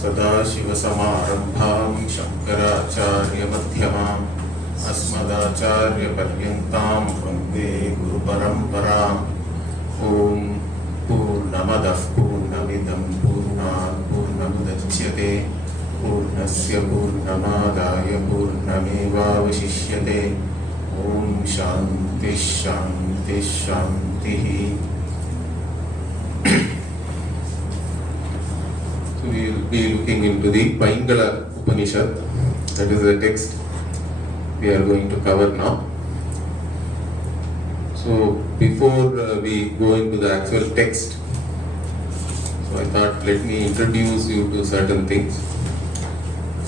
सदाशिवसमारम्भां शङ्कराचार्यमध्यमाम् अस्मदाचार्यपर्यन्तां वन्दे गुरुपरम्पराम्। ॐ पूर्णमदः पूर्णमिदं पूर्णात् पूर्णमुदच्यते पूर्णस्य पूर्णमादाय पूर्णमेवावशिष्यते। ॐ शान्तिः शान्तिः शान्तिः। So we will be looking into the Paingala Upanishad. That is the text we are going to cover now. So before we go into the actual text, so I thought let me introduce you to certain things.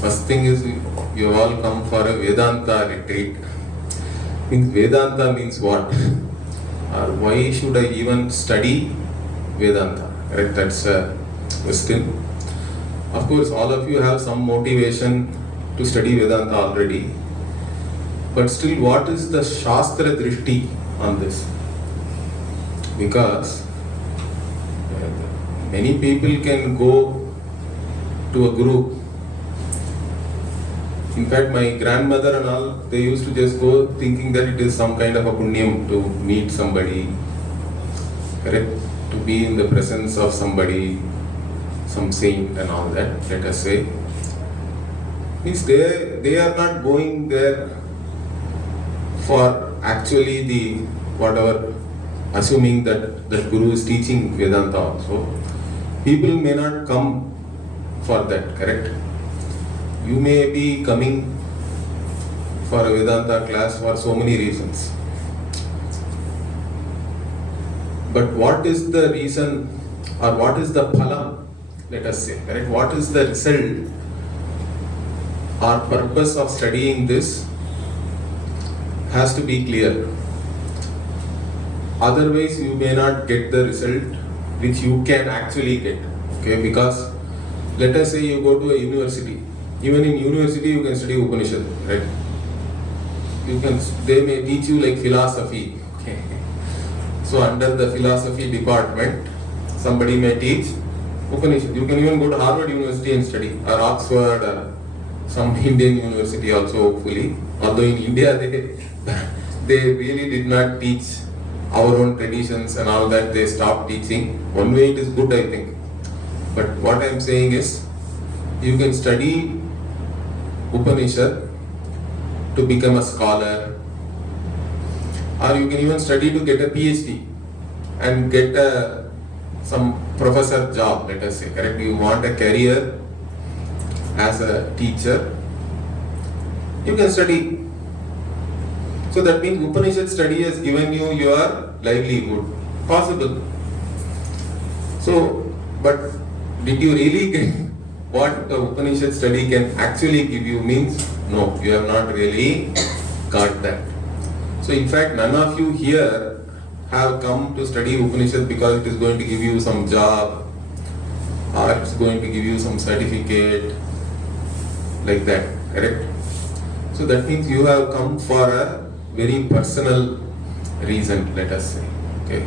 First thing is you all come for a Vedanta retreat. Vedanta means what? Or why should I even study Vedanta? Correct? That's a question. Of course, all of you have some motivation to study Vedanta already. But still, what is the Shastra Drishti on this? Because many people can go to a group. In fact, my grandmother and all, they used to just go thinking that it is some kind of a punyam to meet somebody, correct? To be in the presence of somebody, some saint and all that, let us say. Means they are not going there for actually the whatever, assuming that Guru is teaching Vedanta also. People may not come for that, correct? You may be coming for a Vedanta class for so many reasons. But what is the reason or what is the phalam, let us say, correct? What is the result or purpose of studying this has to be clear. Otherwise, you may not get the result which you can actually get. Okay, because let us say you go to a university. Even in university, you can study Upanishad, right? They may teach you like philosophy. Okay. So under the philosophy department, somebody may teach Upanishad. You can even go to Harvard University and study, or Oxford, or some Indian university also, hopefully. Although in India, they really did not teach our own traditions and all that. They stopped teaching. One way it is good, I think. But what I am saying is, you can study Upanishad to become a scholar, or you can even study to get a PhD and get some professor job, let us say, correct? You want a career as a teacher, you can study. So that means Upanishad study has given you your livelihood. Possible. So, but did you really get what the Upanishad study can actually give you? Means no, you have not really got that. So in fact, none of you here have come to study Upanishad because it is going to give you some job or it's going to give you some certificate like that, correct? So that means you have come for a very personal reason, let us say, okay?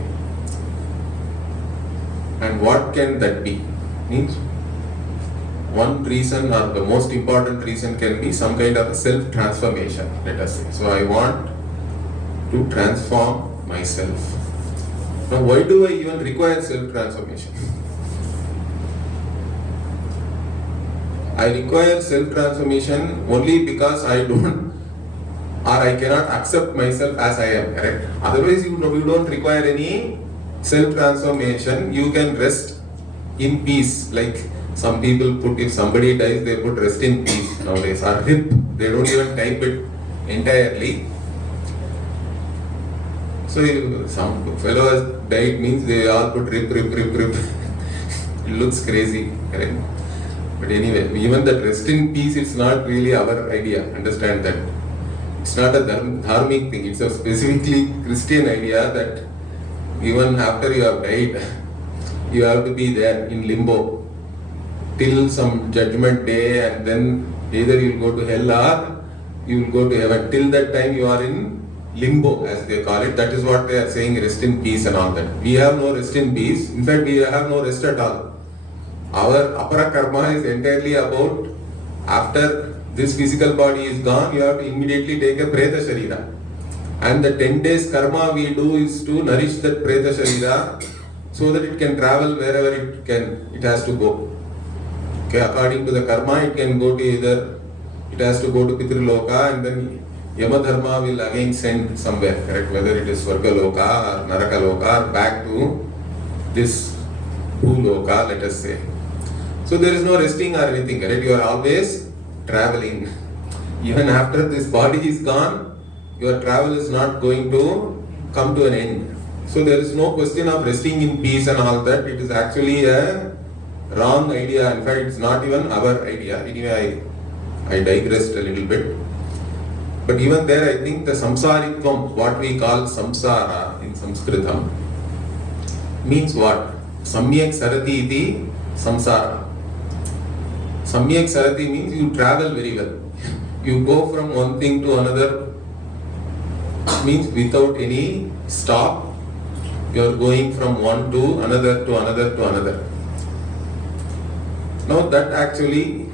And what can that be? Means one reason or the most important reason can be some kind of a self-transformation, let us say. So I want to transform myself. Now why do I even require self-transformation? I require self-transformation only because I don't or I cannot accept myself as I am, correct? Otherwise you don't require any self-transformation. You can rest in peace. Like some people put, if somebody dies, they put rest in peace nowadays, or RIP. They don't even type it entirely. So some fellow has died means they all put RIP. It looks crazy, correct? But anyway, even that rest in peace, it's not really our idea. Understand that. It's not a dharmic thing. It's a specifically Christian idea that even after you have died, you have to be there in limbo till some judgment day, and then either you will go to hell or you will go to heaven. Till that time you are in limbo, as they call it. That is what they are saying, rest in peace and all that. We have no rest in peace. In fact, we have no rest at all. Our apara karma is entirely about after this physical body is gone, you have to immediately take a preta sharira. And the 10 days karma we do is to nourish that preta sharira so that it can travel wherever it has to go. Okay, according to the karma, it can go to either, it has to go to Pitriloka and then Yama Dharma will again send somewhere, correct? Whether it is Swarga Loka or Naraka Loka or back to this Bhuloka, let us say. So there is no resting or anything, correct? You are always traveling. Even after this body is gone, your travel is not going to come to an end. So there is no question of resting in peace and all that. It is actually a wrong idea. In fact, it's not even our idea. Anyway, I digressed a little bit. But even there, I think the samsaritvam, what we call samsara in Sanskritam, means what? Samyak sarati iti samsara. Samyak sarati means you travel very well. You go from one thing to another, means without any stop. You are going from one to another to another to another. Now that actually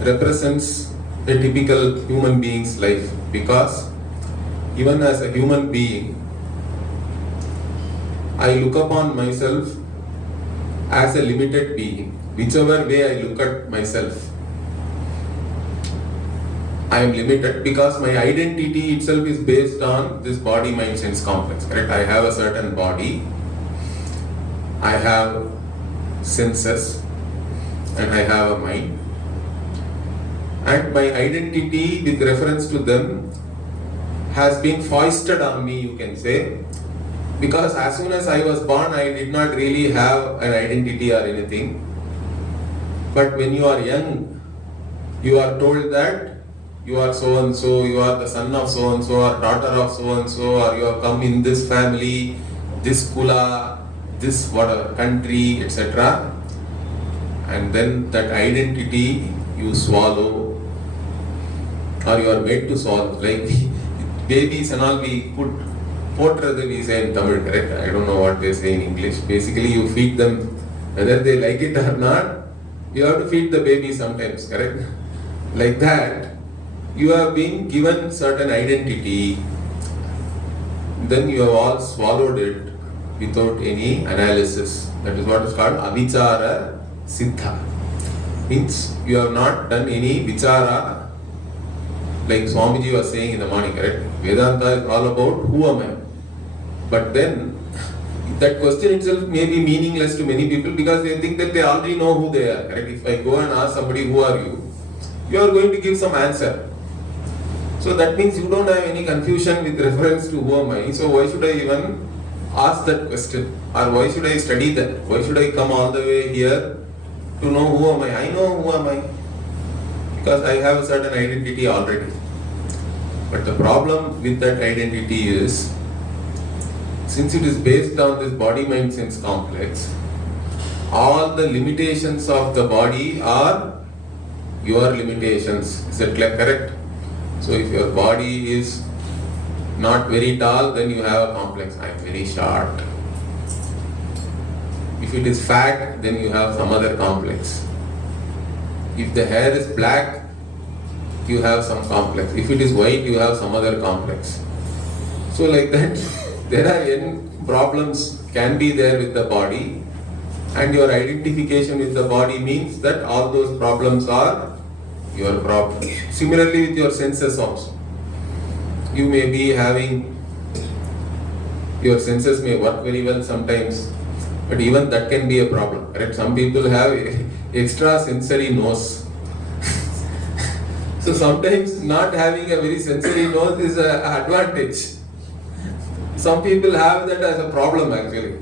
represents a typical human being's life, because even as a human being, I look upon myself as a limited being. Whichever way I look at myself, I am limited because my identity itself is based on this body, mind, sense complex, correct? I have a certain body, I have senses, and I have a mind. And my identity with reference to them has been foisted on me, you can say, because as soon as I was born, I did not really have an identity or anything. But when you are young, you are told that you are so and so, you are the son of so and so, or daughter of so and so, or you have come in this family, this kula, this whatever country, etc. And then that identity you swallow, or you are made to swallow. Like babies and all, we put potradu, we say in Tamil, correct? I don't know what they say in English. Basically, you feed them, whether they like it or not. You have to feed the baby sometimes, correct? Like that, you have been given certain identity, then you have all swallowed it without any analysis. That is what is called avichara siddha. Means you have not done any vichara, like Swamiji was saying in the morning, correct? Vedanta is all about who am I? But then that question itself may be meaningless to many people because they think that they already know who they are, correct? If I go and ask somebody who are you, you are going to give some answer. So that means you don't have any confusion with reference to who am I. So why should I even ask that question? Or why should I study that? Why should I come all the way here to know who am I? I know who am I. Because I have a certain identity already. But the problem with that identity is, since it is based on this body, mind, sense complex, all the limitations of the body are your limitations. Is that correct? So if your body is not very tall, then you have a complex. I am very short. If it is fat, then you have some other complex. If the hair is black, you have some complex. If it is white, you have some other complex. So like that, there are n problems can be there with the body, and your identification with the body means that all those problems are your problem. Similarly with your senses also. You may be having, your senses may work very well sometimes, but even that can be a problem, correct? Some people have extra sensory nose. So sometimes not having a very sensory nose is an advantage. Some people have that as a problem actually.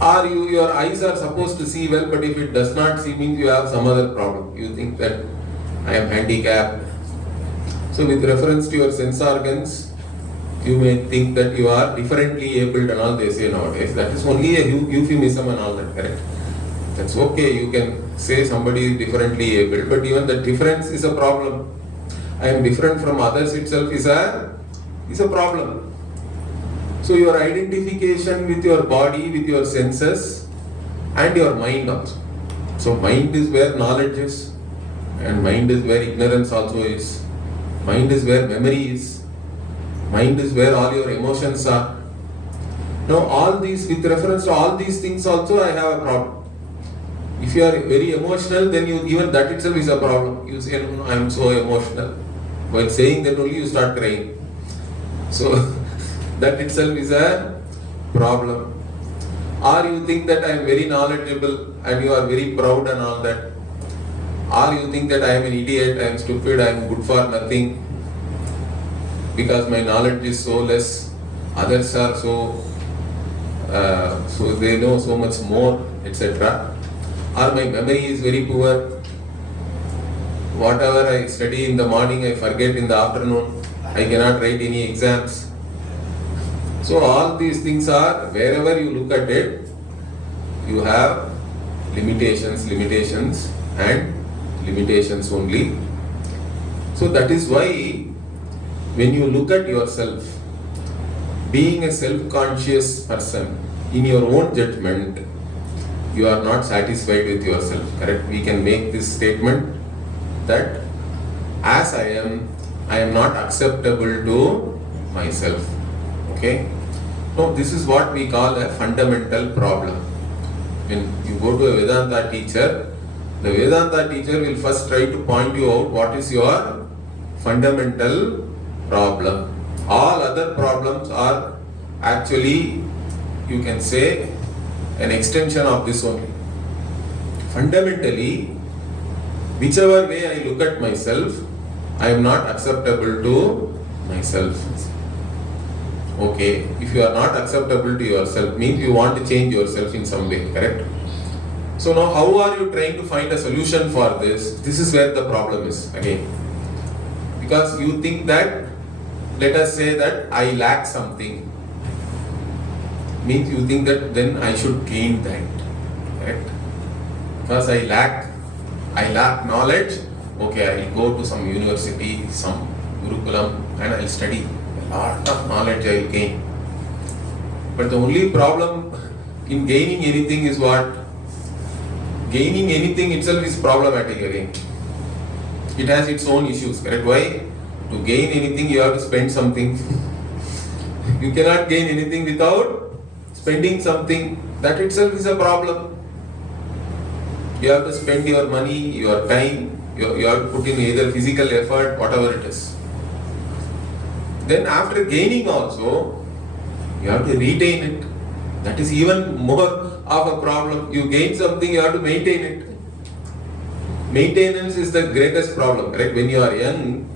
Or your eyes are supposed to see well, but if it does not see, means you have some other problem. You think that I am handicapped. So with reference to your sense organs, you may think that you are differently abled and all they say nowadays. That is only a euphemism and all that, correct? That's okay, you can say somebody is differently abled, but even the difference is a problem. I am different from others itself is a problem. So your identification with your body, with your senses and your mind also. So mind is where knowledge is, and mind is where ignorance also is. Mind is where memory is. Mind is where all your emotions are. Now all these, with reference to all these things also, I have a problem. If you are very emotional, then even that itself is a problem. You say, no, I am so emotional. While saying that only you start crying. So that itself is a problem. Or you think that I am very knowledgeable and you are very proud and all that. Or you think that I am an idiot, I am stupid, I am good for nothing because my knowledge is so less, others are so they know so much more, etc. Or my memory is very poor. Whatever I study in the morning, I forget in the afternoon. I cannot write any exams. So all these things are, wherever you look at it, you have limitations and limitations only. So that is why when you look at yourself, being a self-conscious person, in your own judgment, you are not satisfied with yourself, correct? We can make this statement that as I am not acceptable to myself. Okay? So this is what we call a fundamental problem. When you go to a Vedanta teacher, the Vedanta teacher will first try to point you out what is your fundamental problem. All other problems are actually, you can say, an extension of this only. Fundamentally, whichever way I look at myself, I am not acceptable to myself. Okay, if you are not acceptable to yourself, means you want to change yourself in some way, correct? So now how are you trying to find a solution for this? This is where the problem is again. Because you think that, let us say that I lack something. Means you think that then I should gain that, correct? Because I lack knowledge, okay, I will go to some university, some Gurukulam, and I will study. A lot of knowledge I will gain. But the only problem in gaining anything is what? Gaining anything itself is problematic again. It has its own issues, correct? Why? To gain anything you have to spend something. You cannot gain anything without spending something. That itself is a problem. You have to spend your money, your time, you have to put in either physical effort, whatever it is. Then after gaining also, you have to retain it. That is even more of a problem. You gain something, you have to maintain it. Maintenance is the greatest problem, correct? When you are young,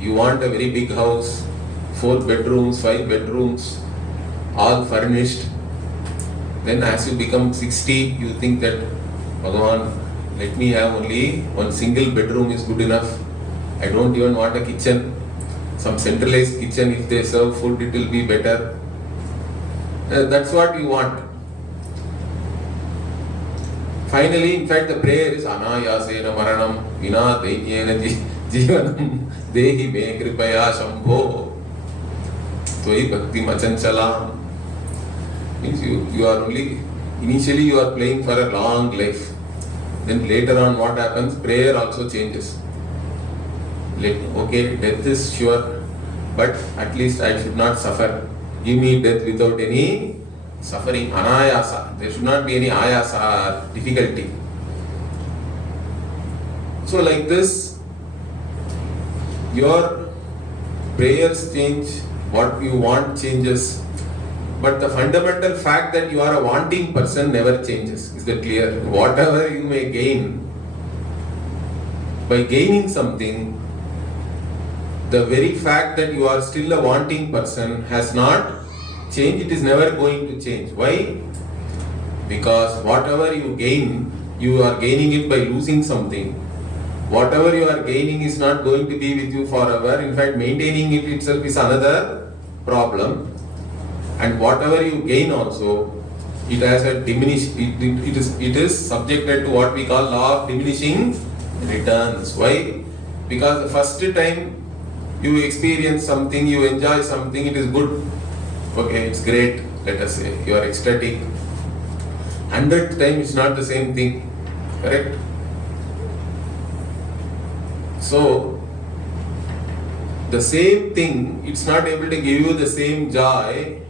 you want a very big house, 4 bedrooms, 5 bedrooms, all furnished. Then as you become 60, you think that, Bhagavan, let me have only one single bedroom is good enough. I don't even want a kitchen. Some centralized kitchen, if they serve food, it will be better. That's what you want. Finally, in fact, the prayer is Anayasena Maranam Vina Dainyena Jivanam Dehi Me Kripaya Shambho Tvai Bhakti Machanchalam. Means you are only, initially you are playing for a long life. Then later on what happens? Prayer also changes. Okay, death is sure, but at least I should not suffer. Give me death without any suffering, anayasa. There should not be any ayasa, difficulty. So like this, your prayers change, what you want changes, but the fundamental fact that you are a wanting person never changes. Is that clear? Whatever you may gain, by gaining something, the very fact that you are still a wanting person has not changed. It is never going to change. Why? Because whatever you gain, you are gaining it by losing something. Whatever you are gaining is not going to be with you forever. In fact, maintaining it itself is another problem. And whatever you gain also, it has a it is subjected to what we call law of diminishing returns. Why? Because the first time you experience something, you enjoy something, it is good. Okay, it's great, let us say. You are ecstatic. 100th time it's not the same thing. Correct? So, the same thing, it's not able to give you the same joy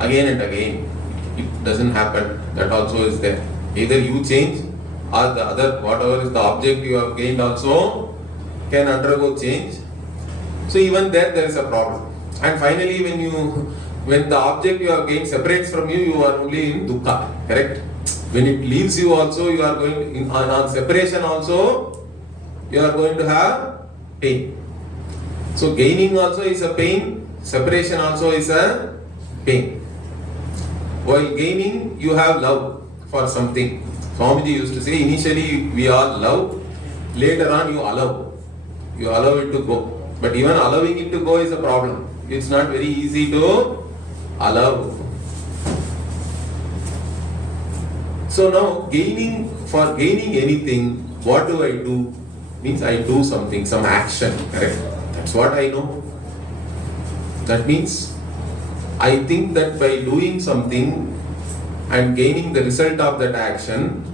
again and again. It doesn't happen. That also is there. Either you change or the other, whatever is the object you have gained also can undergo change. So even there is a problem. And finally when the object you have gained separates from you, you are only in dukkha. Correct? When it leaves you also, you are going on separation also, you are going to have pain. So gaining also is a pain, separation also is a pain. While gaining, you have love for something. Swamiji used to say, initially we all love, later on you allow. You allow it to go. But even allowing it to go is a problem. It's not very easy to allow. So now, for gaining anything, what do I do? Means I do something, some action. Correct? That's what I know. That means I think that by doing something and gaining the result of that action,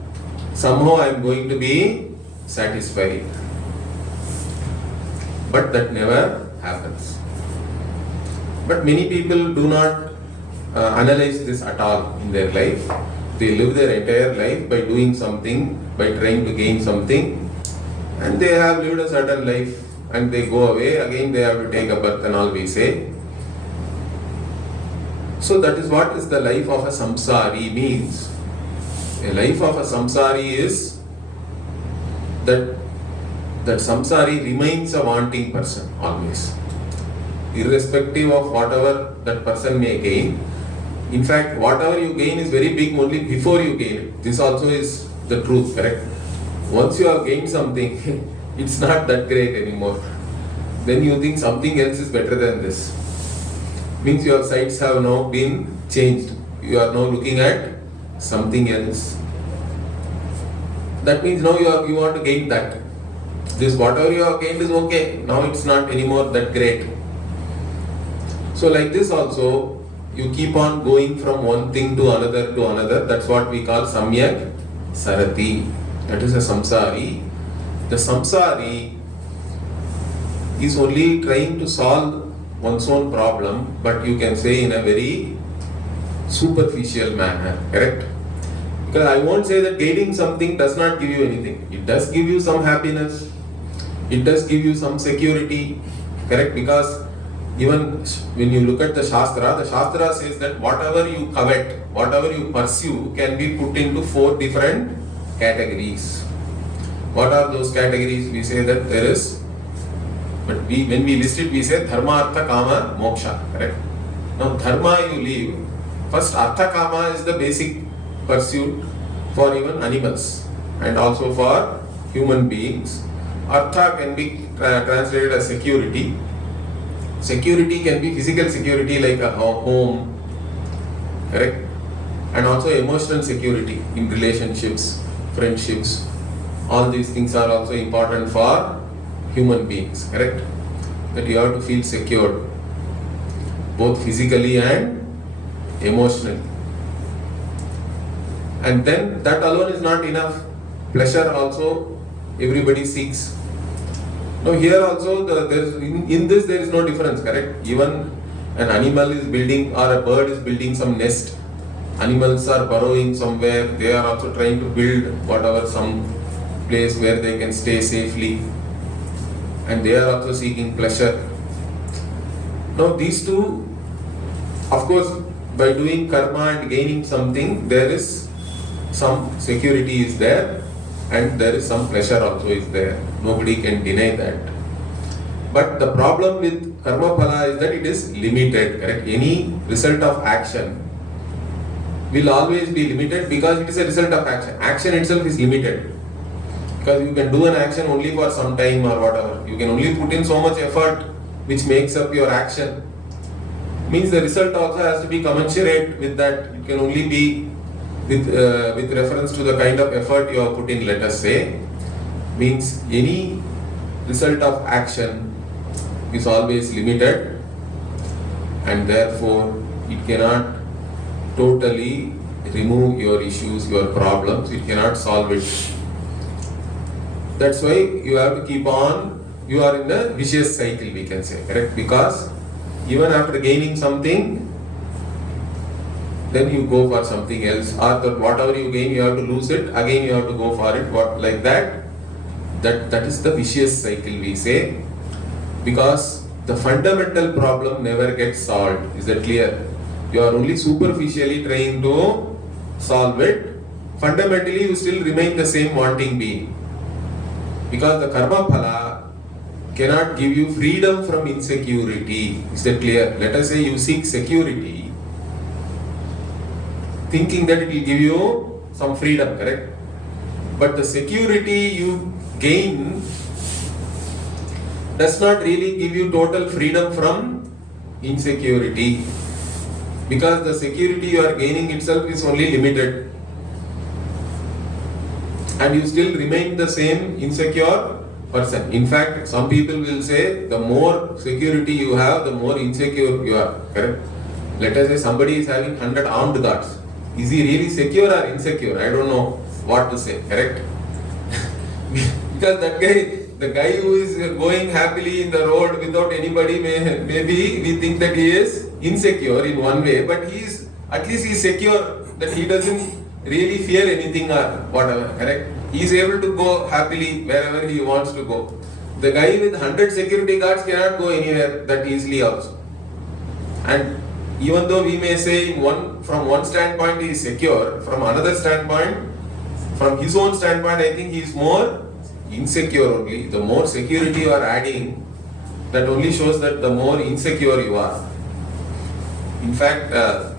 somehow I am going to be satisfied. But that never happens. But many people do not analyze this at all in their life. They live their entire life by doing something, by trying to gain something, and they have lived a certain life and they go away, again they have to take a birth and all we say. So that is what is the life of a samsari means. A life of a samsari is that samsari remains a wanting person always, irrespective of whatever that person may gain. In fact, whatever you gain is very big only before you gain it. This also is the truth, correct? Once you have gained something, it's not that great anymore. Then you think something else is better than this. Means your sights have now been changed. You are now looking at something else. That means now you want to gain that. This whatever you have gained is okay. Now it's not anymore that great. So like this also, you keep on going from one thing to another to another. That's what we call samyak sarati. That is a samsari. The samsari is only trying to solve one's own problem, but you can say in a very superficial manner, correct? Because I won't say that gaining something does not give you anything. It does give you some happiness. It does give you some security, correct? Because even when you look at the Shastra says that whatever you covet, whatever you pursue can be put into 4 different categories. What are those categories? We say that there is, but when we list it, we say dharma, artha, kama, moksha, correct? Now dharma you leave. First, artha, kama is the basic pursuit for even animals and also for human beings. Artha can be translated as security. Security can be physical security like a home, correct? And also emotional security in relationships, friendships. All these things are also important for human beings, correct? That you have to feel secured, both physically and emotionally. And then that alone is not enough. Pleasure also everybody seeks. Now here also in this there is no difference, correct? Even an animal is building or a bird is building some nest. Animals are burrowing somewhere. They are also trying to build whatever some place where they can stay safely. And they are also seeking pleasure. Now these two, of course, by doing karma and gaining something, there is some security is there and there is some pleasure also is there. Nobody can deny that. But the problem with karma phala is that it is limited, correct? Any result of action will always be limited because it is a result of action. Action itself is limited. Because you can do an action only for some time or whatever. You can only put in so much effort which makes up your action. Means the result also has to be commensurate with that. It can only be with reference to the kind of effort you have put in, let us say. Means any result of action is always limited and therefore it cannot totally remove your issues, your problems, it cannot solve it. That's why you have to keep on, you are in a vicious cycle, we can say, correct? Because even after gaining something, then you go for something else, or that whatever you gain, you have to lose it, again you have to go for it, like that. That is the vicious cycle, we say, because the fundamental problem never gets solved. Is that clear? You are only superficially trying to solve it. Fundamentally, you still remain the same wanting being. Because the karma phala cannot give you freedom from insecurity. Is that clear? Let us say you seek security, thinking that it will give you some freedom, correct? But the security you gain does not really give you total freedom from insecurity, because the security you are gaining itself is only limited, and you still remain the same insecure person. In fact, some people will say the more security you have, the more insecure you are, correct? Let us say somebody is having 100 armed guards. Is he really secure or insecure? I don't know what to say, correct? Because that guy, the guy who is going happily in the road without anybody, maybe we think that he is insecure in one way, but at least he is secure, that he doesn't really fear anything or whatever, correct? He is able to go happily wherever he wants to go. The guy with 100 security guards cannot go anywhere that easily also. And even though we may say from one standpoint he is secure, from another standpoint, from his own standpoint, I think he is more insecure only. The more security you are adding, that only shows that the more insecure you are. In fact,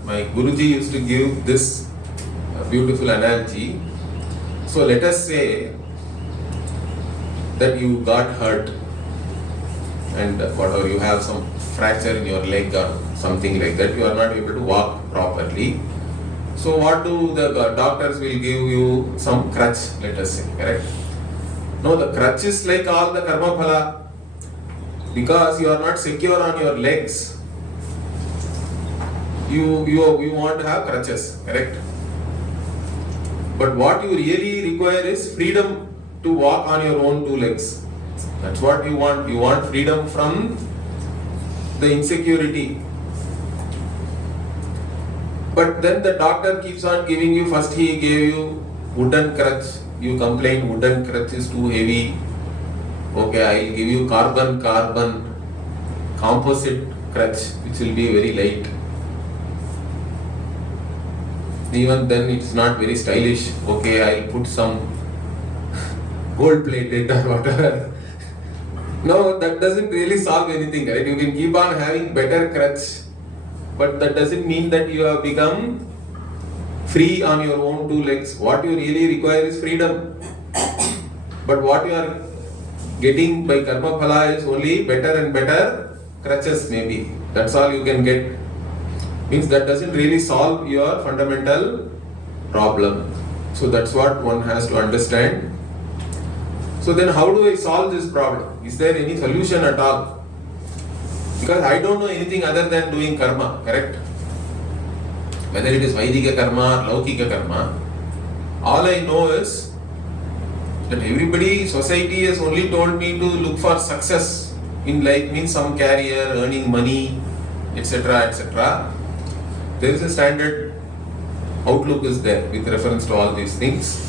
my Guruji used to give this beautiful analogy. So let us say that you got hurt and whatever, you have some fracture in your leg or something like that, you are not able to walk properly. So what do the doctors will give you? Some crutch, let us say, correct? No, the crutch is like all the karma phala, because you are not secure on your legs. You want to have crutches, correct? But what you really require is freedom to walk on your own two legs. That's what you want. You want freedom from the insecurity. But then the doctor keeps on giving you, first he gave you wooden crutch. You complain wooden crutch is too heavy. Okay, I'll give you carbon composite crutch, which will be very light. Even then it's not very stylish. Okay, I'll put some gold plated or whatever. No, that doesn't really solve anything, right? You can keep on having better crutch, but that doesn't mean that you have become free on your own two legs. What you really require is freedom. But what you are getting by karma phala is only better and better crutches, maybe. That's all you can get. Means that doesn't really solve your fundamental problem. So that's what one has to understand. So then how do I solve this problem? Is there any solution at all? Because I don't know anything other than doing karma, correct? Whether it is Vaidika karma or Laukika karma, all I know is that everybody, society has only told me to look for success in life, means some career, earning money, etc., etc. There is a standard outlook is there with reference to all these things,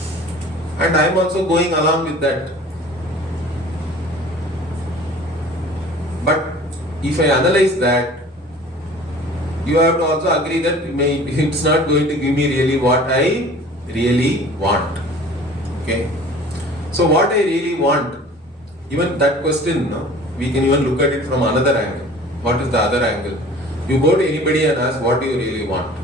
and I am also going along with that. But if I analyze that, you have to also agree that it's not going to give me really what I really want. Okay. So what I really want, even that question, no, we can even look at it from another angle. What is the other angle? You go to anybody and ask, what do you really want?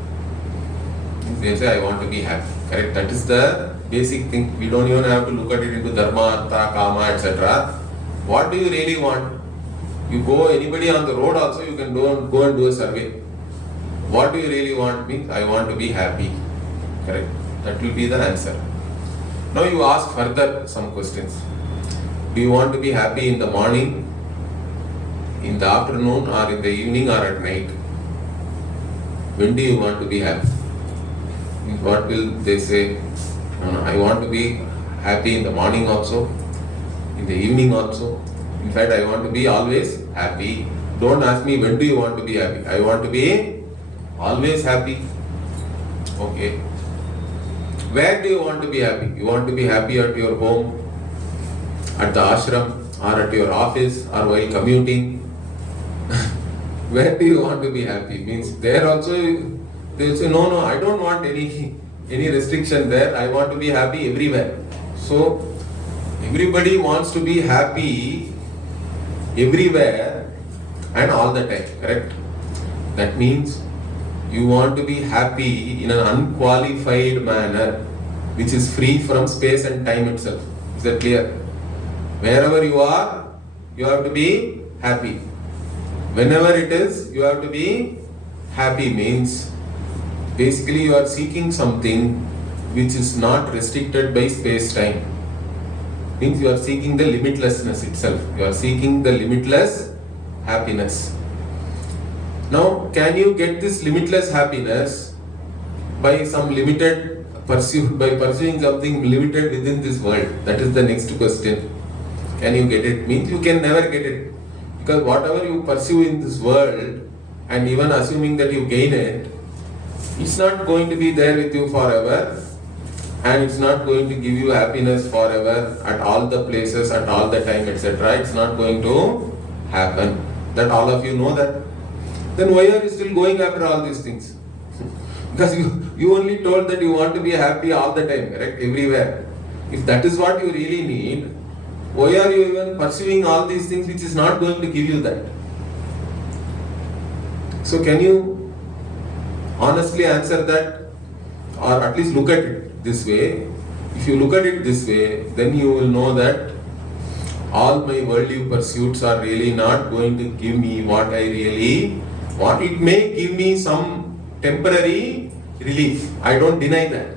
They say, I want to be happy. Correct? That is the basic thing. We don't even have to look at it into dharma, artha, kama, etc. What do you really want? You go anybody on the road also, you can go and do a survey. What do you really want? Means I want to be happy. Correct? That will be the answer. Now you ask further some questions. Do you want to be happy in the morning, in the afternoon, or in the evening, or at night? when do you want to be happy? What will they say? No, I want to be happy in the morning also, in the evening also. In fact, I want to be always happy. Don't ask me when do you want to be happy. I want to be always happy. Okay. Where do you want to be happy? You want to be happy at your home, at the ashram, or at your office, or while commuting? Where do you want to be happy? Means there also they will say, no, I don't want any restriction there. I want to be happy everywhere. So everybody wants to be happy everywhere and all the time, correct? That means you want to be happy in an unqualified manner, which is free from space and time itself. Is that clear? Wherever you are, you have to be happy. Whenever it is, you have to be happy. Means basically you are seeking something which is not restricted by space-time. Means you are seeking the limitlessness itself. You are seeking the limitless happiness. Now, can you get this limitless happiness by some limited pursuit, by pursuing something limited within this world? That is the next question. Can you get it? Means you can never get it. Because whatever you pursue in this world, and even assuming that you gain it, it's not going to be there with you forever, and it's not going to give you happiness forever at all the places, at all the time, etc. It's not going to happen. That all of you know that. Then why are you still going after all these things? Because you only told that you want to be happy all the time, correct? Everywhere. If that is what you really need, why are you even pursuing all these things which is not going to give you that? So can you honestly answer that, or at least look at it this way? If you look at it this way, then you will know that all my worldly pursuits are really not going to give me what I really want. It may give me some temporary relief, I don't deny that,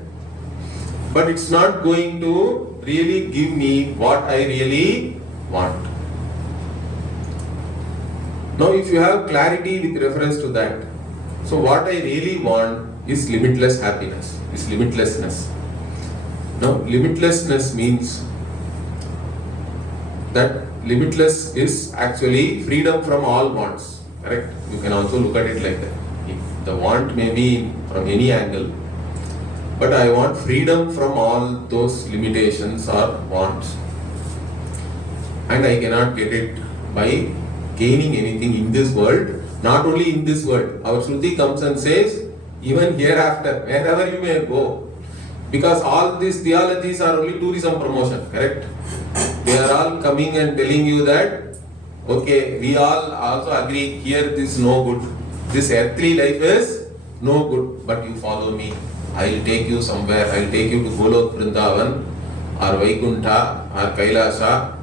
but it's not going to really give me what I really want. Now if you have clarity with reference to that, so what I really want is limitless happiness, is limitlessness. Now limitlessness means that limitless is actually freedom from all wants, correct? You can also look at it like that. The want may be from any angle, but I want freedom from all those limitations or wants, and I cannot get it by gaining anything in this world. Not only in this world, our Shruti comes and says, even hereafter, wherever you may go, because all these theologies are only tourism promotion, correct? They are all coming and telling you that, okay, we all also agree here this is no good. This earthly life is no good, but you follow me. I will take you somewhere. I will take you to Golok Vrindavan, or Vaikuntha, or Kailasha,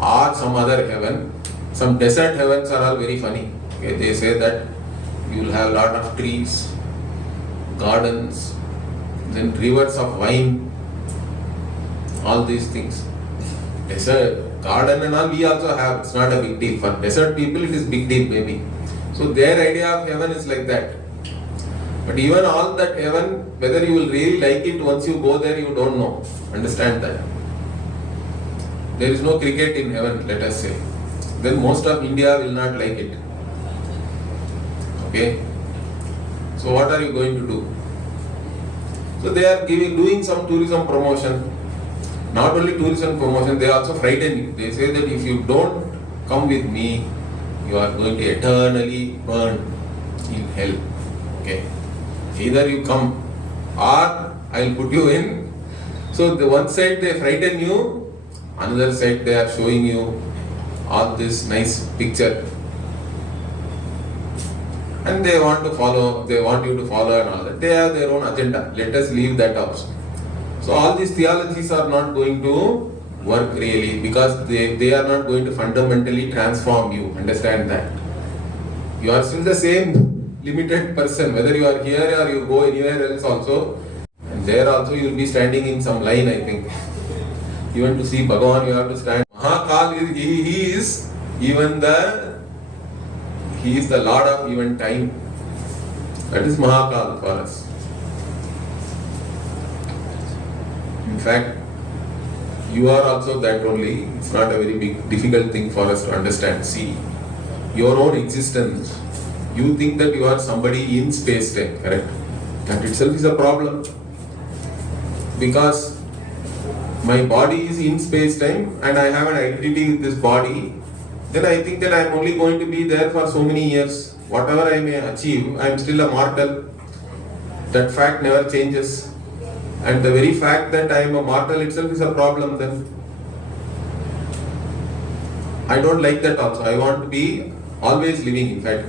or some other heaven. Some desert heavens are all very funny. Okay, they say that you will have a lot of trees, gardens, then rivers of wine, all these things. Desert, garden and all we also have, it's not a big deal. For desert people it is big deal maybe. So their idea of heaven is like that. But even all that heaven, whether you will really like it once you go there, you don't know. Understand that. There is no cricket in heaven, let us say. Then most of India will not like it. Okay? So what are you going to do? So they are doing some tourism promotion. Not only tourism promotion, they also frighten you. They say that if you don't come with me, you are going to eternally burn in hell. Okay? Either you come or I will put you in. So the one side they frighten you, another side they are showing you all this nice picture. And they want to follow, they want you to follow and all that. They have their own agenda. Let us leave that also. So all these theologies are not going to work really, because they are not going to fundamentally transform you. Understand that. You are still the same limited person, whether you are here or you go anywhere else also. And there also you will be standing in some line, I think. Even to see Bhagavan you have to stand. Mahakal, he is even he is the Lord of even time. That is Mahakal for us. In fact, you are also that only. It's not a very difficult thing for us to understand. See, your own existence, you think that you are somebody in space-time, correct? That itself is a problem. Because my body is in space-time and I have an identity with this body, then I think that I am only going to be there for so many years. Whatever I may achieve, I am still a mortal. That fact never changes. And the very fact that I am a mortal itself is a problem then. I don't like that also. I want to be always living. In fact,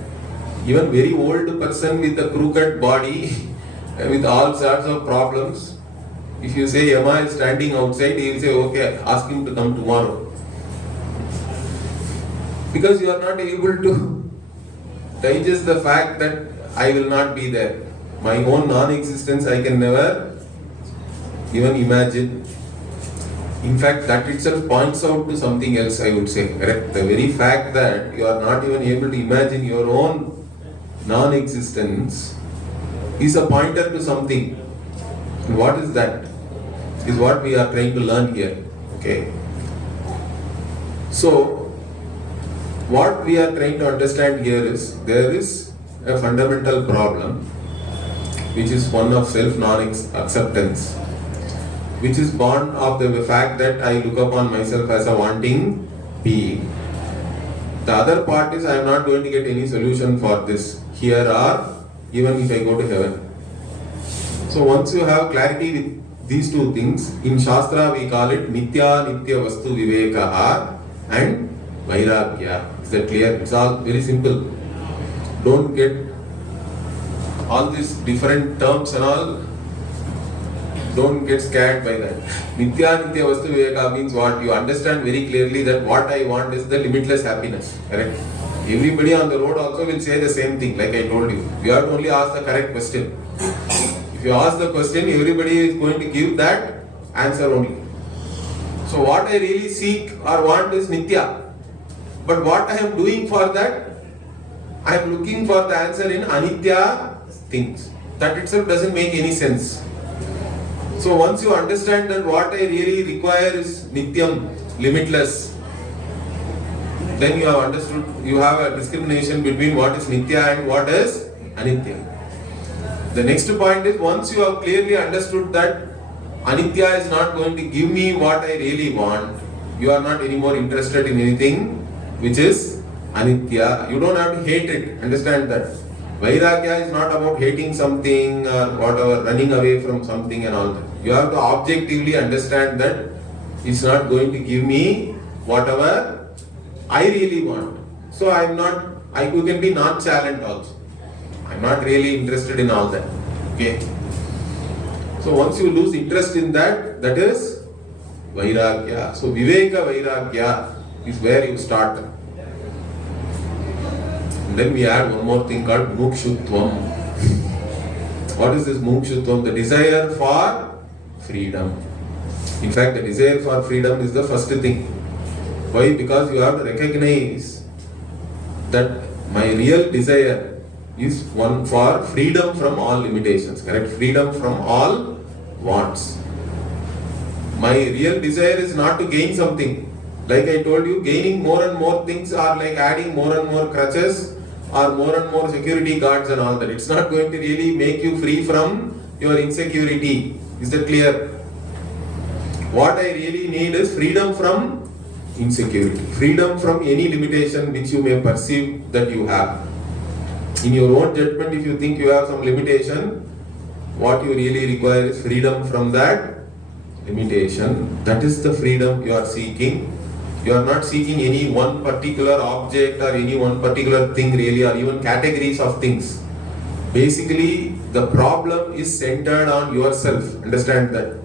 even very old person with a crooked body, with all sorts of problems, if you say Yama is standing outside, he will say, okay, ask him to come tomorrow. Because you are not able to digest the fact that I will not be there. My own non-existence I can never even imagine. In fact, that itself points out to something else, I would say. Correct? The very fact that you are not even able to imagine your own non-existence is a pointer to something. And what is that? Is what we are trying to learn here. Okay. So, what we are trying to understand here is there is a fundamental problem which is one of self-non-acceptance, which is born of the fact that I look upon myself as a wanting being. The other part is I am not going to get any solution for this here or even if I go to heaven. So once you have clarity with these two things, in Shastra we call it Nitya Nitya Vastu Vivekaha and Vairagya. Is that clear? It's all very simple. Don't get all these different terms and all. Don't get scared by that. Nitya Nitya Vastu Viveka means what? You understand very clearly that what I want is the limitless happiness. Correct? Everybody on the road also will say the same thing, like I told you. You have to only ask the correct question. If you ask the question, everybody is going to give that answer only. So what I really seek or want is Nitya. But what I am doing for that, I am looking for the answer in Anitya things. That itself doesn't make any sense. So once you understand that what I really require is Nityam, limitless, then you have understood, you have a discrimination between what is Nitya and what is Anitya. The next point is, once you have clearly understood that Anitya is not going to give me what I really want, you are not anymore interested in anything which is Anitya. You don't have to hate it, understand that. Vairagya is not about hating something or whatever, running away from something and all that. You have to objectively understand that it's not going to give me whatever I really want. So you can be non-challenged also. I'm not really interested in all that. Okay. So once you lose interest in that, that is Vairagya. So Viveka Vairagya is where you start. And then we add one more thing called Mukshutvam. What is this Mukshutvam? The desire for freedom. In fact, the desire for freedom is the first thing. Why? Because you have to recognize that my real desire is one for freedom from all limitations, correct? Freedom from all wants. My real desire is not to gain something. Like I told you, gaining more and more things are like adding more and more crutches or more and more security guards and all that. It's not going to really make you free from your insecurity. Is that clear? What I really need is freedom from insecurity. Freedom from any limitation which you may perceive that you have. In your own judgment, if you think you have some limitation, what you really require is freedom from that limitation. That is the freedom you are seeking. You are not seeking any one particular object or any one particular thing really, or even categories of things. Basically, the problem is centered on yourself. Understand that.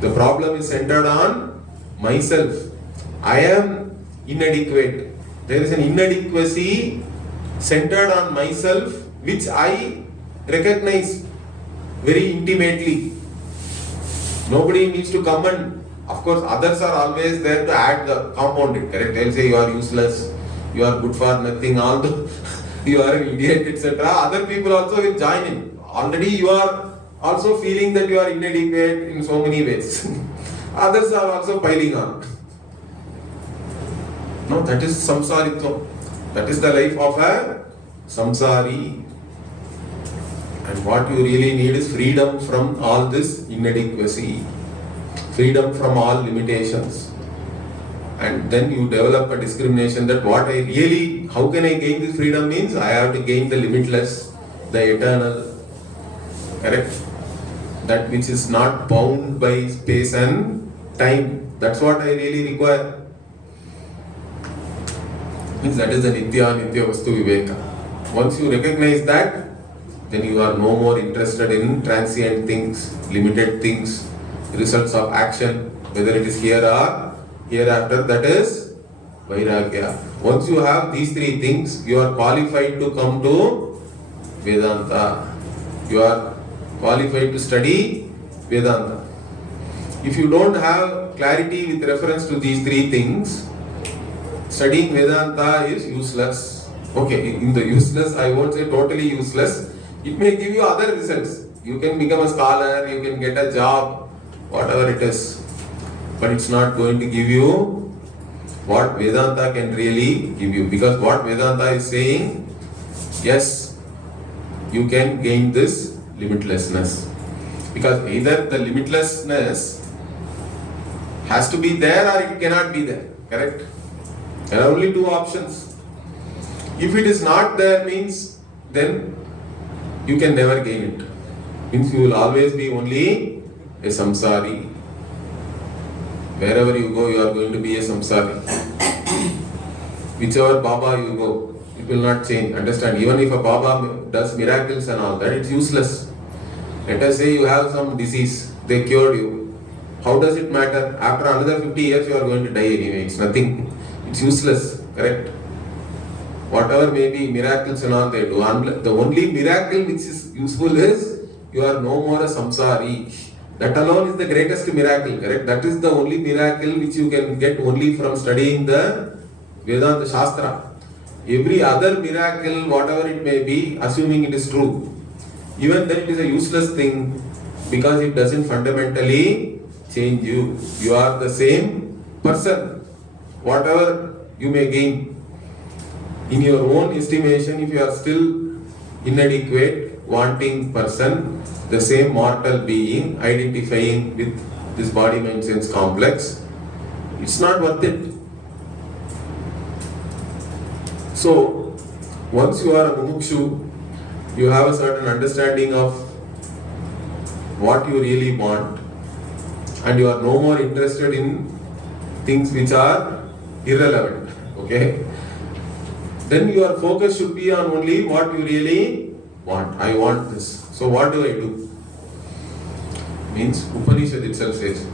The problem is centered on myself. I am inadequate. There is an inadequacy centered on myself, which I recognize very intimately. Nobody needs to come and, of course, others are always there to add the compound it, correct? They'll say you are useless, you are good for nothing, all the you are an idiot, etc., other people also will join in. Already you are also feeling that you are inadequate in so many ways. Others are also piling on. No, that is samsaritvam. That is the life of a samsari. And what you really need is freedom from all this inadequacy, freedom from all limitations. And then you develop a discrimination that how can I gain this freedom means I have to gain the limitless, the eternal, correct? That which is not bound by space and time. That's what I really require. Means that is the Nitya Vastu Viveka. Once you recognize that, then you are no more interested in transient things, limited things, results of action, whether it is here or hereafter. That is Vairagya. Once you have these three things, you are qualified to come to Vedanta. You are qualified to study Vedanta. If you don't have clarity with reference to these three things, studying Vedanta is useless. Okay, in the useless, I won't say totally useless. It may give you other results. You can become a scholar, you can get a job, whatever it is. But it's not going to give you what Vedanta can really give you. Because what Vedanta is saying, yes, you can gain this limitlessness. Because either the limitlessness has to be there or it cannot be there. Correct? There are only two options. If it is not there means then you can never gain it. Means you will always be only a samsari. Wherever you go, you are going to be a samsari. Whichever Baba you go, it will not change. Understand? Even if a Baba does miracles and all that, it's useless. Let us say you have some disease, they cured you. How does it matter? After another 50 years, you are going to die anyway. It's nothing. It's useless. Correct? Whatever may be miracles and all they do. The only miracle which is useful is you are no more a samsari. That alone is the greatest miracle, correct? That is the only miracle which you can get only from studying the Vedanta Shastra. Every other miracle, whatever it may be, assuming it is true, even then it is a useless thing because it doesn't fundamentally change you. You are the same person. Whatever you may gain. In your own estimation, if you are still inadequate, wanting person, the same mortal being, identifying with this body, mind, sense complex, it's not worth it. So, once you are a mumukshu, you have a certain understanding of what you really want, and you are no more interested in things which are irrelevant. Okay? Then your focus should be on only what you really want. I want this. So what do I do? Means Upanishad itself says,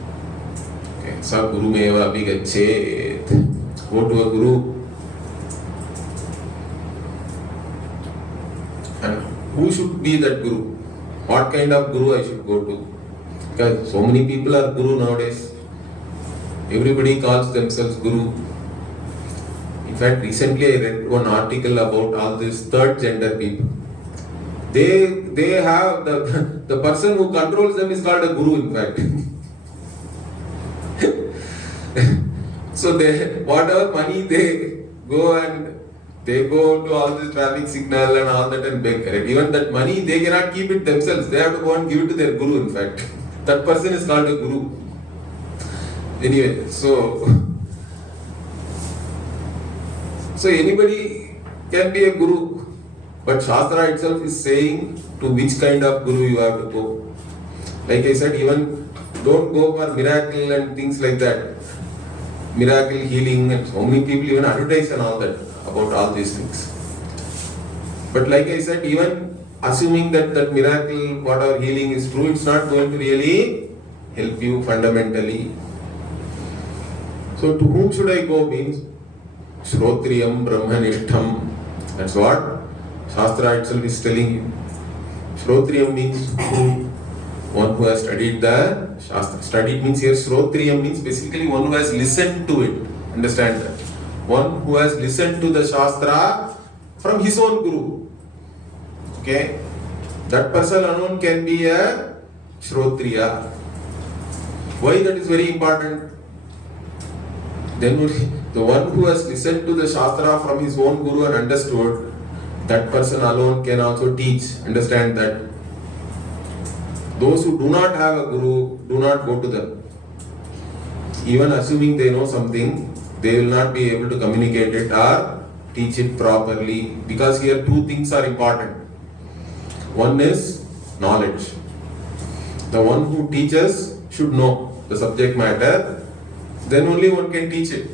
okay, Sa Guru Meva Abhigachet. Go to a Guru. And who should be that Guru? What kind of Guru I should go to? Because so many people are Guru nowadays. Everybody calls themselves Guru. In fact, recently I read one article about all these third gender people. They have the person who controls them is called a guru, in fact. So whatever money they go to all this traffic signal and all that and beg, correct? Even that money they cannot keep it themselves. They have to go and give it to their guru, in fact. That person is called a guru. Anyway, so anybody can be a guru, but Shastra itself is saying to which kind of guru you have to go. Like I said, even don't go for miracle and things like that. Miracle healing, and so many people even advertise and all that about all these things. But like I said, even assuming that miracle, whatever healing is true, it's not going to really help you fundamentally. So to whom should I go means Shrotriyam Brahmanishtham. That's what Shastra itself is telling you. Shrotriyam means one who has studied the Shastra. Studied means here Shrotriyam means basically one who has listened to it. Understand that? One who has listened to the Shastra from his own guru. Okay? That person alone can be a Shrotriya. Why that is very important? Then the one who has listened to the Shastra from his own guru and understood, that person alone can also teach. Understand that. Those who do not have a guru, do not go to them. Even assuming they know something, they will not be able to communicate it or teach it properly, because here two things are important. One is knowledge. The one who teaches should know the subject matter, then only one can teach it.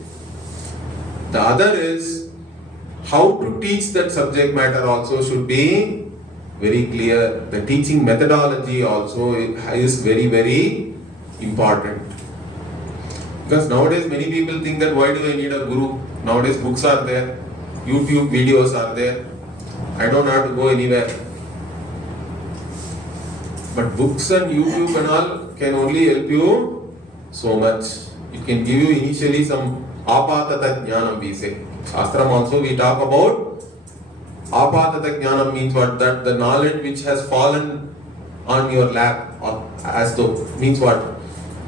The other is how to teach that subject matter also should be very clear. The teaching methodology also is very, very important. Because nowadays many people think that why do I need a guru? Nowadays books are there, YouTube videos are there. I don't have to go anywhere. But books and YouTube and all can only help you so much. It can give you initially some apatata jnanam, we say. Shastram also we talk about apatata jnanam, means what? That the knowledge which has fallen on your lap, or as though, means what?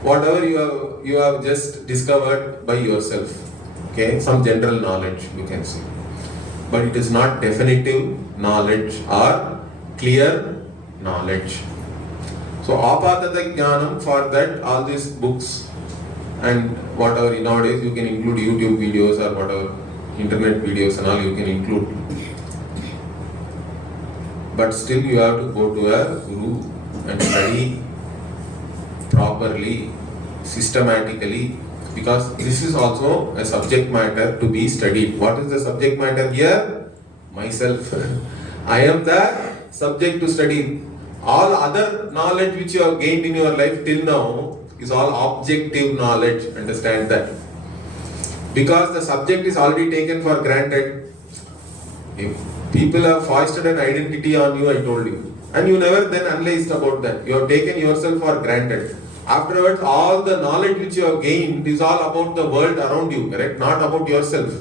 Whatever you have just discovered by yourself. Okay, some general knowledge you can say. But it is not definitive knowledge or clear knowledge. So apatata jnanam, for that all these books and whatever nowadays you can include YouTube videos or whatever internet videos and all you can include. But still you have to go to a guru and study properly, systematically, because this is also a subject matter to be studied. What is the subject matter here? Myself. I am the subject to study. All other knowledge which you have gained in your life till now is all objective knowledge. Understand that. Because the subject is already taken for granted. If people have foisted an identity on you, I told you, and you never then analyzed about that. You have taken yourself for granted. Afterwards, all the knowledge which you have gained is all about the world around you, correct? Not about yourself.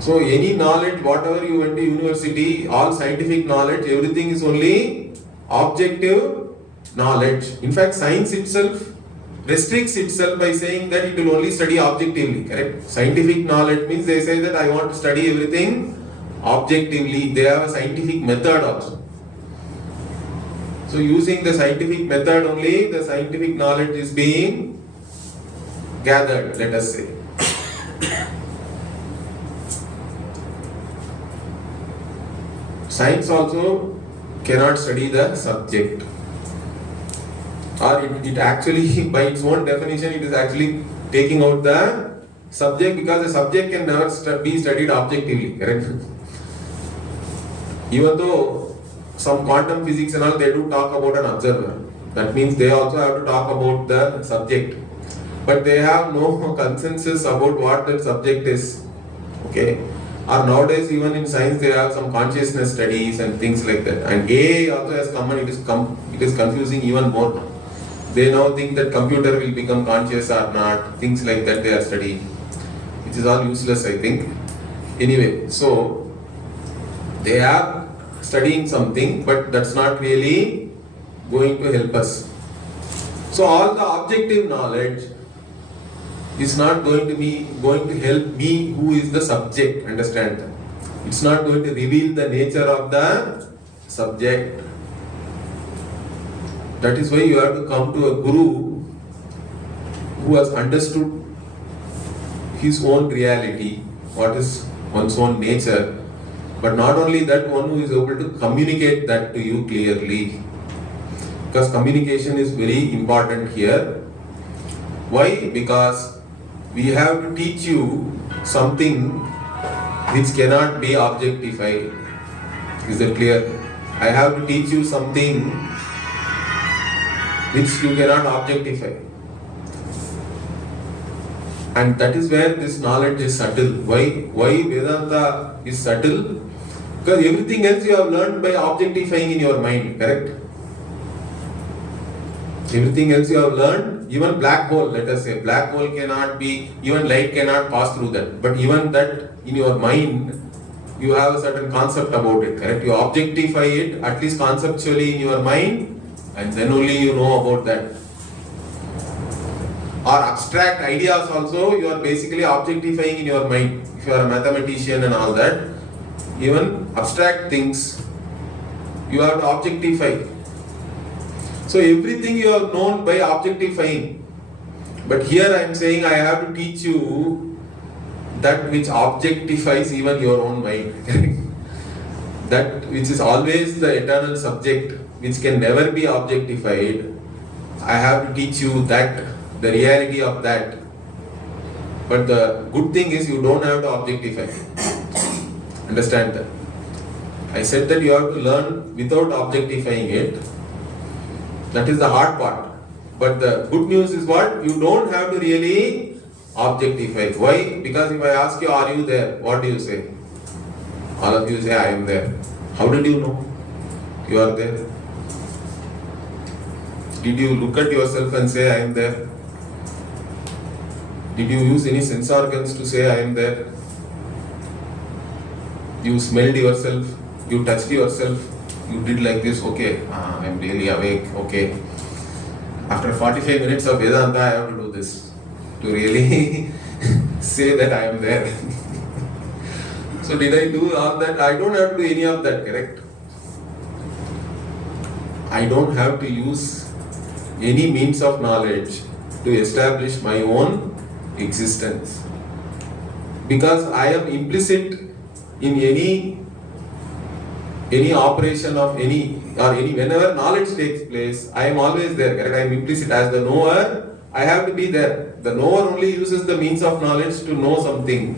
So any knowledge, whatever you went to university, all scientific knowledge, everything is only objective knowledge. In fact, science itself restricts itself by saying that it will only study objectively, correct? Scientific knowledge means they say that I want to study everything objectively. They have a scientific method also. So using the scientific method only, the scientific knowledge is being gathered, let us say. Science also cannot study the subject. Or it actually, by its own definition, it is actually taking out the subject, because the subject can never be studied objectively, correct? Even though some quantum physics and all, they do talk about an observer. That means they also have to talk about the subject. But they have no consensus about what that subject is. Okay? Or nowadays, even in science, they have some consciousness studies and things like that. And AI also has come, and it is confusing even more now. They now think that computer will become conscious or not. Things like that they are studying, which is all useless, I think. Anyway, so they are studying something, but that's not really going to help us. So all the objective knowledge is not going to help me who is the subject. Understand that? It's not going to reveal the nature of the subject. That is why you have to come to a guru who has understood his own reality, what is one's own nature. But not only that, one who is able to communicate that to you clearly. Because communication is very important here. Why? Because we have to teach you something which cannot be objectified. Is that clear? I have to teach you something which you cannot objectify. And that is where this knowledge is subtle. Why Vedanta is subtle? Because everything else you have learned by objectifying in your mind, correct? Everything else you have learned, even black hole, let us say, black hole cannot be, even light cannot pass through that. But even that in your mind, you have a certain concept about it, correct? You objectify it, at least conceptually in your mind, and then only you know about that. Or abstract ideas also, you are basically objectifying in your mind. If you are a mathematician and all that, even abstract things, you have to objectify. So everything you have known by objectifying. But here I am saying I have to teach you that which objectifies even your own mind. That which is always the eternal subject, which can never be objectified. I have to teach you that, the reality of that. But the good thing is you don't have to objectify. Understand that? I said that you have to learn without objectifying it. That is the hard part. But the good news is what? You don't have to really objectify. Why? Because if I ask you, are you there? What do you say? All of you say, I am there. How did you know you are there? Did you look at yourself and say, I am there? Did you use any sense organs to say, I am there? You smelled yourself, you touched yourself, you did like this, okay, I am really awake, okay. After 45 minutes of Vedanta, I have to do this, to really say that I am there. So did I do all that? I don't have to do any of that, correct? I don't have to use any means of knowledge to establish my own existence. Because I am implicit in any operation of whenever knowledge takes place, I am always there, correct? I am implicit as the knower, I have to be there. The knower only uses the means of knowledge to know something.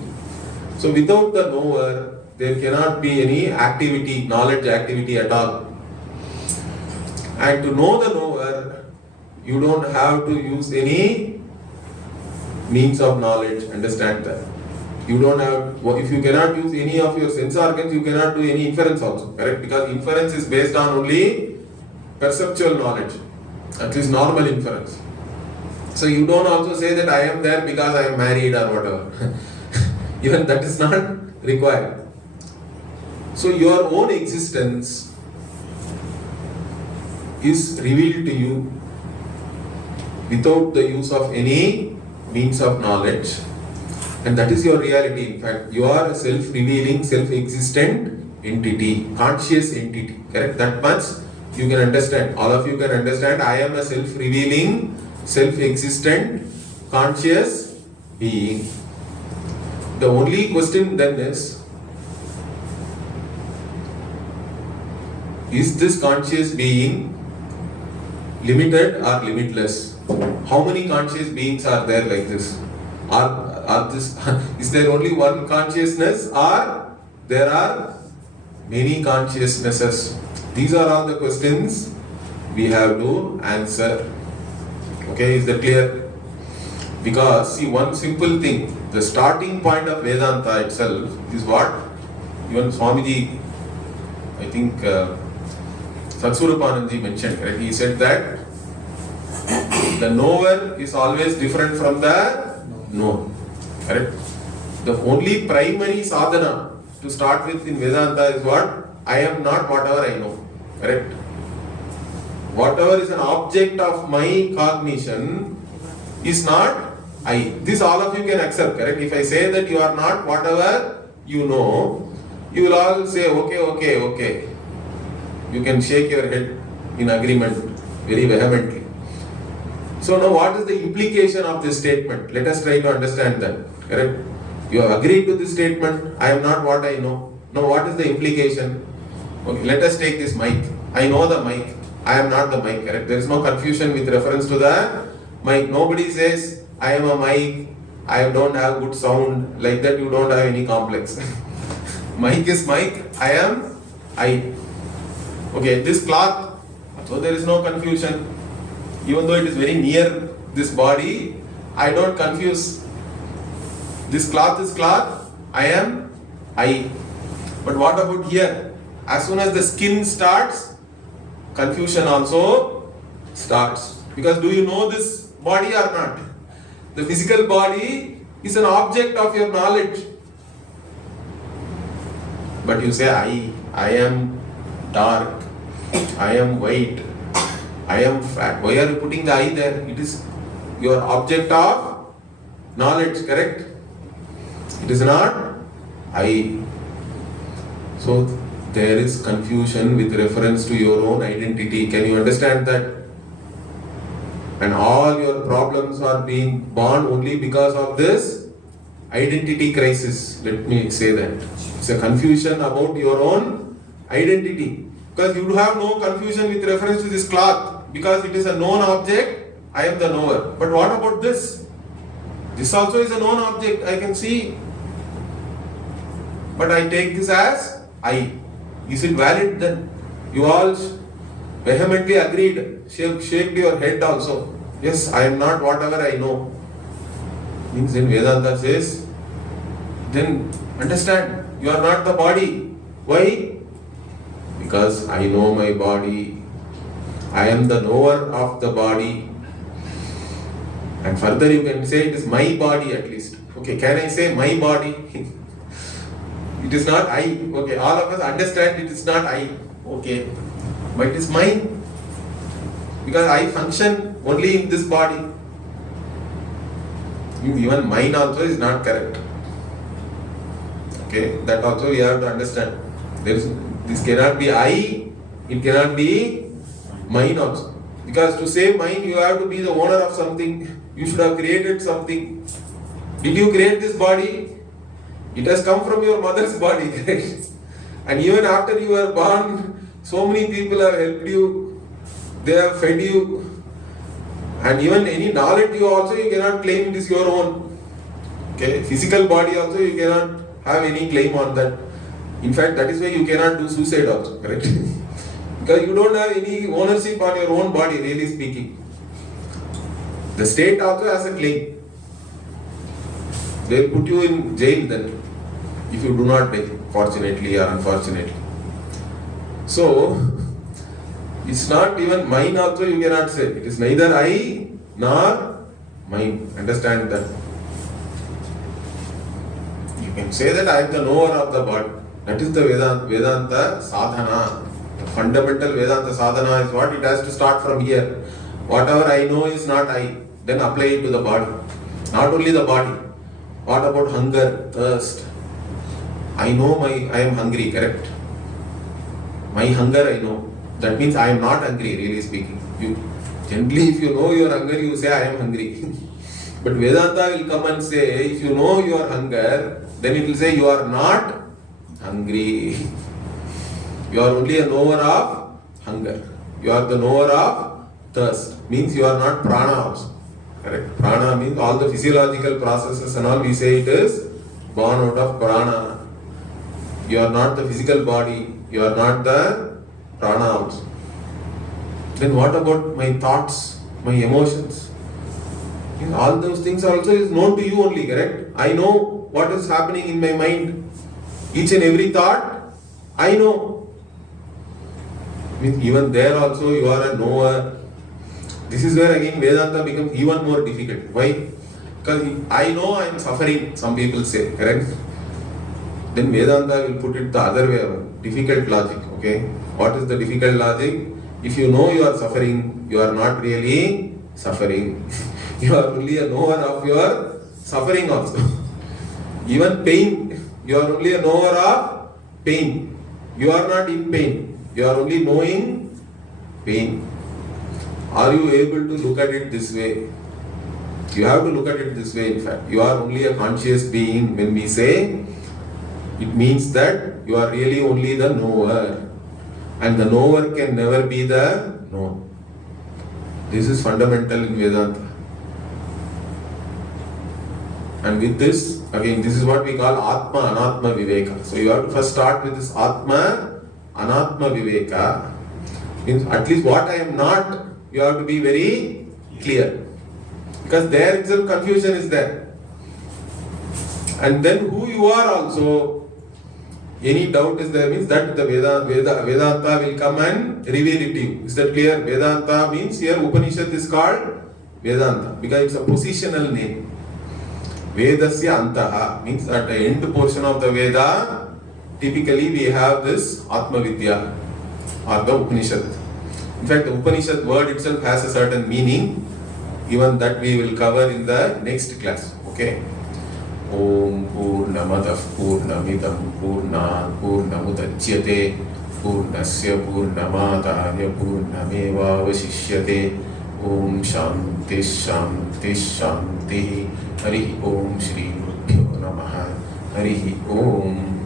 So without the knower, there cannot be any activity, knowledge activity at all. And to know the knower, you don't have to use any means of knowledge, understand that. You don't have, if you cannot use any of your sense organs, you cannot do any inference also, correct? Because inference is based on only perceptual knowledge, at least normal inference. So you don't also say that I am there because I am married or whatever. Even that is not required. So your own existence is revealed to you without the use of any means of knowledge. And that is your reality. In fact, you are a self-revealing, self-existent entity, conscious entity. Correct? That much you can understand. All of you can understand. I am a self-revealing, self-existent, conscious being. The only question then is this conscious being limited or limitless? How many conscious beings are there like this? Is there only one consciousness or there are many consciousnesses? These are all the questions we have to answer. Okay, is that clear? Because see, one simple thing, the starting point of Vedanta itself is what? Even Swamiji, I think Satsvarupananji mentioned, right? He said that the knower is always different from the known. Correct? The only primary sadhana to start with in Vedanta is what? I am not whatever I know. Correct? Whatever is an object of my cognition is not I. This all of you can accept, correct? If I say that you are not whatever you know, you will all say, okay. You can shake your head in agreement very vehemently. So now what is the implication of this statement? Let us try to understand that. Correct? You have agreed to this statement, I am not what I know. Now what is the implication? Okay, let us take this mic. I know the mic. I am not the mic, correct? There is no confusion with reference to the mic. Nobody says, I am a mic, I don't have good sound. Like that you don't have any complex. Mic is mic, I am I. Okay, this cloth, so there is no confusion. Even though it is very near this body, I don't confuse. This cloth is cloth, I am I. But what about here? As soon as the skin starts, confusion also starts. Because do you know this body or not? The physical body is an object of your knowledge. But you say I am dark, I am white, I am fat. Why are you putting the I there? It is your object of knowledge, correct? It is not I. So there is confusion with reference to your own identity. Can you understand that? And all your problems are being born only because of this identity crisis. Let me say that. It's a confusion about your own identity. Because you have no confusion with reference to this cloth. Because it is a known object, I am the knower. But what about this? This also is a known object, I can see. But I take this as I. Is it valid then? You all vehemently agreed, shake your head also. Yes, I am not whatever I know. Means then Vedanta says, then understand, you are not the body. Why? Because I know my body. I am the knower of the body. And further you can say it is my body at least. Okay, can I say my body? It is not I. Okay, all of us understand it is not I. Okay, but it is mine. Because I function only in this body. Even mine also is not correct. Okay, that also we have to understand. This cannot be I, it cannot be mine also. Because to say mine, you have to be the owner of something. You should have created something. Did you create this body? It has come from your mother's body, correct? And even after you were born, so many people have helped you, they have fed you, and even any knowledge you cannot claim it is your own. Okay, physical body also you cannot have any claim on that. In fact, that is why you cannot do suicide also, correct? Because you don't have any ownership on your own body, really speaking. The state also has a claim. They will put you in jail then, if you do not die, fortunately or unfortunately. So, it's not even mine also you cannot say. It is neither I nor mine. Understand that? You can say that I am the knower of the body. That is the Vedanta sadhana. The fundamental Vedanta sadhana is what? It has to start from here. Whatever I know is not I. Then apply it to the body. Not only the body. What about hunger, thirst? I know I am hungry, correct? My hunger I know. That means I am not hungry, really speaking. Generally, if you know your hunger, you say I am hungry. But Vedanta will come and say, if you know your hunger, then it will say you are not hungry. You are only a knower of hunger. You are the knower of thirst. Means you are not prana also. Correct? Prana means all the physiological processes and all, we say it is born out of prana. You are not the physical body. You are not the prana also. Then what about my thoughts, my emotions? All those things also is known to you only, correct? I know what is happening in my mind. Each and every thought, I know. Even there also you are a knower. This is where again Vedanta becomes even more difficult. Why? Because I know I am suffering, some people say, correct? Then Vedanta will put it the other way around. Difficult logic, okay? What is the difficult logic? If you know you are suffering, you are not really suffering. You are only a knower of your suffering also. Even pain, you are only a knower of pain. You are not in pain. You are only knowing pain. Are you able to look at it this way? You have to look at it this way, in fact. You are only a conscious being. When we say, it means that you are really only the knower. And the knower can never be the known. This is fundamental in Vedanta. And with this, again, this is what we call Atma Anatma Viveka. So you have to first start with this Atma Anatma Viveka. Means at least what I am not, you have to be very clear. Because there itself confusion is there. And then who you are also, any doubt is there, means that the Vedanta will come and reveal it to you. Is that clear? Vedanta means here Upanishad is called Vedanta because it's a positional name. Vedasya Antaha means at the end portion of the Veda typically we have this Atma Vidya or the Upanishad. In fact, the Upanishad word itself has a certain meaning, even that we will cover in the next class. Okay. Om Purnamadah Purnamidam Purnat Purnamudachyate Purnasya Purnamadaya Purnameva Vasishyate. Om Shanti Shanti Shanti. Hari Om Shri Gurubhyo Namaha. Hari Om.